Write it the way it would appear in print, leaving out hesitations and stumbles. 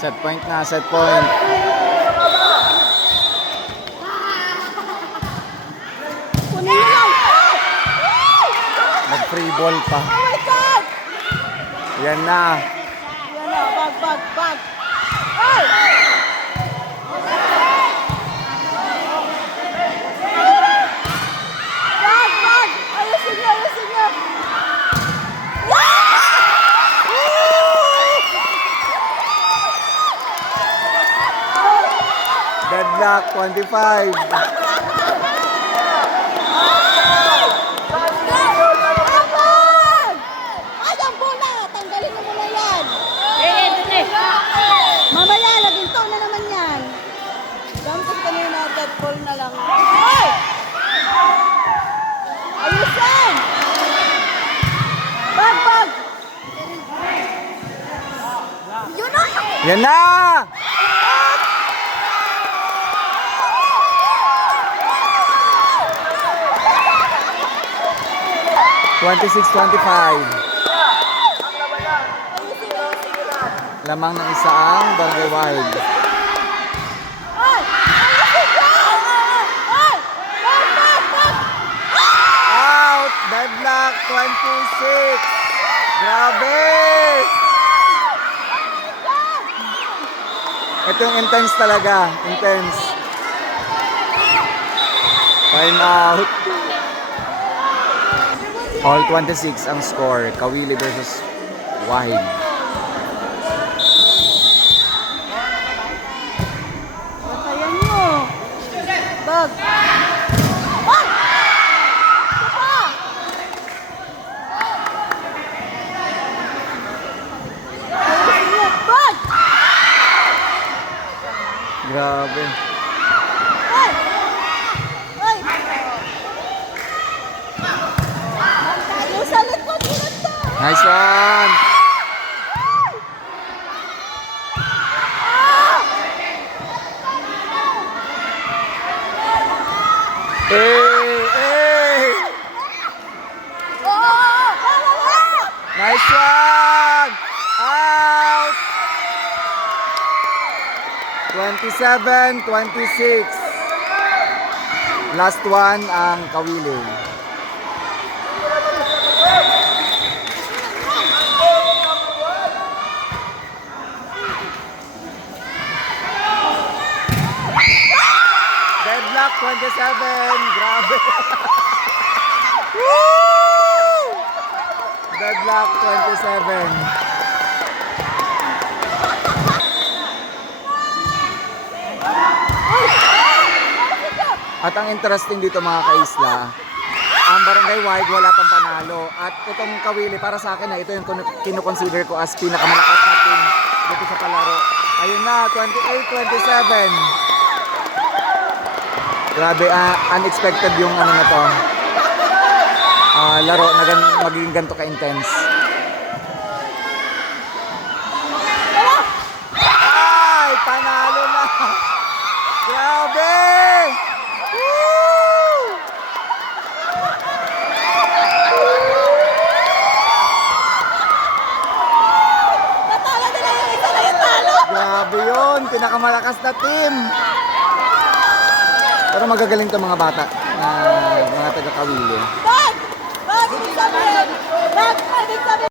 Set point na, set point. Nag-free ball pa. Oh my God! Yan na. Yan na, bag. Ay! Bag! Ayusin niyo! Deadlock, 25. Ay, ang bola! Tanggalin mo muna yan. Mamaya, laginto na naman yan. Dampos ka na yun na dead ball na lang. Ay! Ayusin! Bag! Yun na! Yan na! (26-25). Lamang ng isa ang Barangay Wild. Ay! Ayusin ka! Ay! Bag! Out! Deadlock, 26. Grabe! Ito yung intense talaga. Intense. Time out. All 26 ang score. Kawili versus Wild. Batayan nyo. Bag! Bag! Isa pa! Ayusin nyo. Bag! Grabe. Ay! Ay! Yung sa likod mo na to! Nice one! Hey! Nice one! Out! 27-26. Last one ang Kawili. Deadlock 27. Grabe. Woo! Deadlock 27. At ang interesting dito mga kaisla, ang Barangay Wild wala pang panalo. At itong Kawili para sa akin ito yung kinukonsider ko as pinakamalakas na team dito sa palaro. Ayun na, 28-27. Grabe, unexpected yung ano na to. Laro na magiging ganito ka-intense. Ay, panalo na. Grabe! Woo! Natalo nila yung isa na yung talo! Grabe yun, pinakamalakas na team. Pero magagaling to mga bata na mga taga-Kawili. Bag! Bag! Ibig sabihin! Bag! Ibig sabihin!